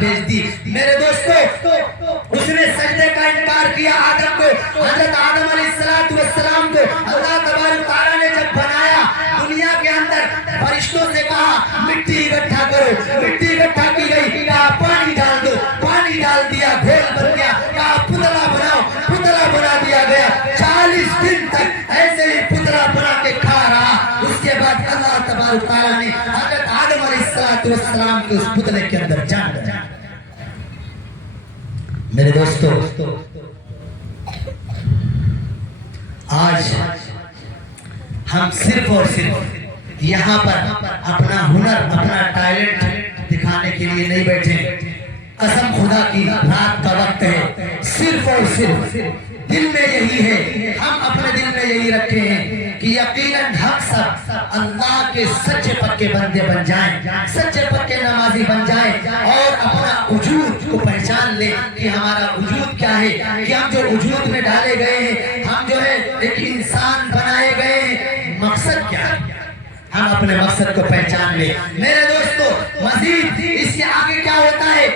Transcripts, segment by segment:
بھیج دی۔ میرے دوستو، اس نے سجدے کا انکار کیا آدم کو۔ حضرت آدم علیہ السلام کو اللہ تبارک تعالیٰ نے جب بنایا، دنیا کے اندر فرشتوں سے کہا مٹی اکٹھا کرو، مٹی اکٹھا کی گئی، کہا پانی ڈال دو، پانی ڈال دیا، گھول بن گیا، کہا پتلا بناؤ، پتلا بنا دیا گیا۔ 40 دن تک ایسے ہی پتلا بنا کے کھا رہا۔ اس کے بعد اللہ تبارک تعالیٰ نے حضرت آدم علیہ السلام کے اس پتلے کے اندر جان ڈالا۔ میرے دوستو، آج ہم صرف اور صرف یہاں پر اپنا ہنر، اپنا ٹیلنٹ دکھانے کے لیے نہیں بیٹھے۔ قسم خدا کی، رات کا وقت ہے، صرف اور صرف دل میں یہی ہے، ہم اپنے دل میں یہی رکھے ہیں کہ یقیناً ہم سب اللہ کے سچے پکے بندے بن جائیں، سچے پکے نمازی بن جائیں، اور اپنا وجود کو پہچان لیں کہ ہمارا وجود کیا ہے، کہ ہم جو وجود میں ڈالے گئے ہیں، ہم جو ہے ایک انسان بنائے گئے ہیں، مقصد کیا ہے، ہم اپنے مقصد کو پہچان لیں۔ میرے دوستو، مزید اس کے آگے کیا ہوتا ہے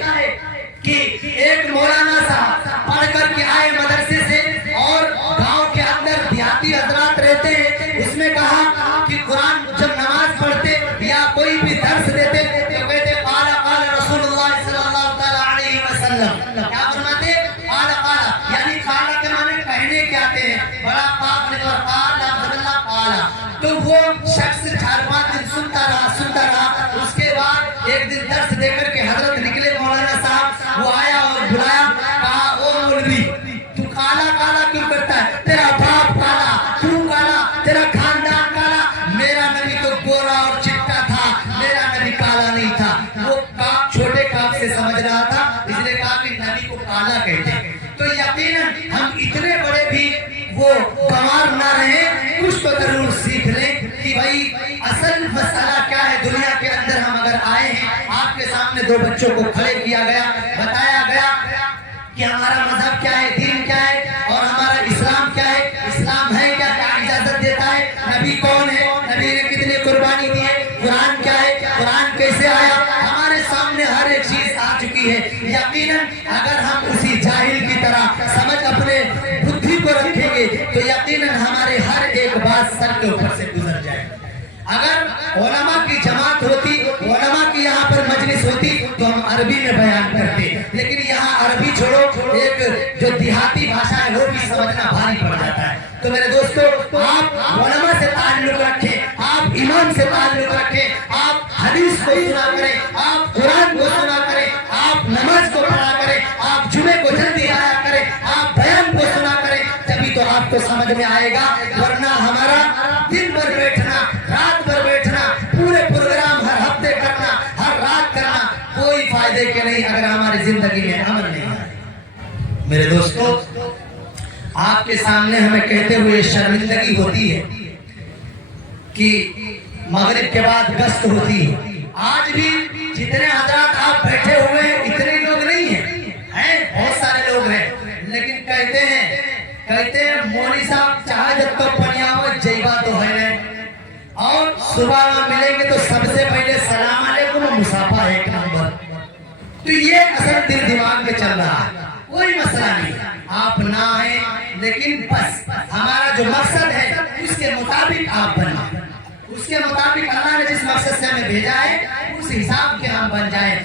کہ ایک مولانا صاحب پڑھ کر کے آئے مدرسے سے، اور گاؤں کے اندر دیہاتی حضرات رہتے ہیں، اس میں کہا کہ قرآن جب نماز پڑھتے یا کوئی بھی درس دیتے تو کہتے قال قال رسول اللہ صلی اللہ تعالیٰ علیہ وسلم، کیا فرماتے؟ قال قال، یعنی قال کے معنی کہنے کے آتے ہیں، بڑا پاک نے اور قال لفظ اللہ قال، تو وہ شخص 4-5 دن سنتا رہا۔ اس کے بعد ایک دن درس دے کر کے حضرت نکلے مولانا صاحب، وہ آیا اور بلایا، کہا او مولوی، تو کالا کالا کیوں کرتا ہے؟ تیرا باپ کالا، تو کالا، تیرا خاندان کالا، میرا نبی تو گورا اور چٹا تھا، میرا نبی کالا نہیں تھا۔ وہ کاپ چھوٹے کاپ سے سمجھ رہا تھا، اس نے کہا کہ نبی کو کالا کہتے ہیں۔ تو یقیناً ہم اتنے بڑے بھی وہ گنوار نہ رہیں، کچھ تو ضرور سیکھ لیں کہ بھائی اصل مسئلہ کیا ہے۔ دنیا کے اندر ہم اگر آئے ہیں، آپ کے سامنے 2 بچوں کو کھڑے کیا گیا، بتایا گیا کہ ہمارا مذہب کیا ہے، دین کیا ہے، اور ہمارا اسلام کیا ہے، اسلام ہے کیا، کیا اجازت دیتا ہے، نبی کون ہے، نبی نے کتنی قربانی دی ہے، قرآن کیا ہے، قرآن کیسے آیا، ہمارے سامنے ہر ایک چیز آ چکی ہے۔ یقیناً اگر ہم اسی جاہل کی طرح سمجھ اپنے بدھی کو رکھیں گے تو یقیناً ہمارے ہر ایک بات سر کے اوپر سے گزر جائے گی۔ اگر علماء کی جماعت ہوتی، علماء کی یہاں پر مجلس ہوتی تو ہم عربی میں بیان کرتے، لیکن یہاں عربی چھوڑو، ایک جو دیہاتی بھاشا ہے وہ بھی سمجھنا بھاری پڑ جاتا ہے۔ تو میرے دوستو، آپ علماء سے تعلق رکھیں، آپ امام سے تعلق رکھیں، آپ حدیث کو سنا کریں، آپ قرآن کو سنا کریں، آپ نماز کو پڑھا کریں، آپ جمعے کو جلدی آیا کریں، آپ بیان کو سنا کریں، تبھی تو آپ کو سمجھ میں آئے گا۔ ورنہ ہمارا دن بھر بیٹھنا، رات بھر بیٹھنا، پورے پروگرام ہر ہفتے کرنا، ہر رات کرنا، کوئی فائدے کے نہیں اگر ہماری زندگی میں عمل نہیں ہے۔ میرے دوستو، آپ کے سامنے ہمیں کہتے ہوئے شرمندگی ہوتی ہے کہ مغرب کے بعد گشت ہوتی ہے۔ آج بھی جتنے حضرات آپ بیٹھے ہوئے ہیں اتنے لوگ نہیں ہیں، بہت سارے لوگ ہیں، لیکن کہتے ہیں مولوی صاحب چاہے جب تو پنیاوت جیبا تو ہے، اور صبح ملیں گے تو سب سے پہلے سلام علیکم و مصافحہ ایک نمبر۔ تو یہ اصل دل دماغ میں چل رہا ہے، کوئی مسئلہ نہیں، آپ نہ آئیں، لیکن بس ہمارا جو مقصد ہے اس کے مطابق آپ بنیں، اس کے مطابق اللہ نے جس مقصد سے ہمیں بھیجا ہے اس حساب کے ہم بن جائیں۔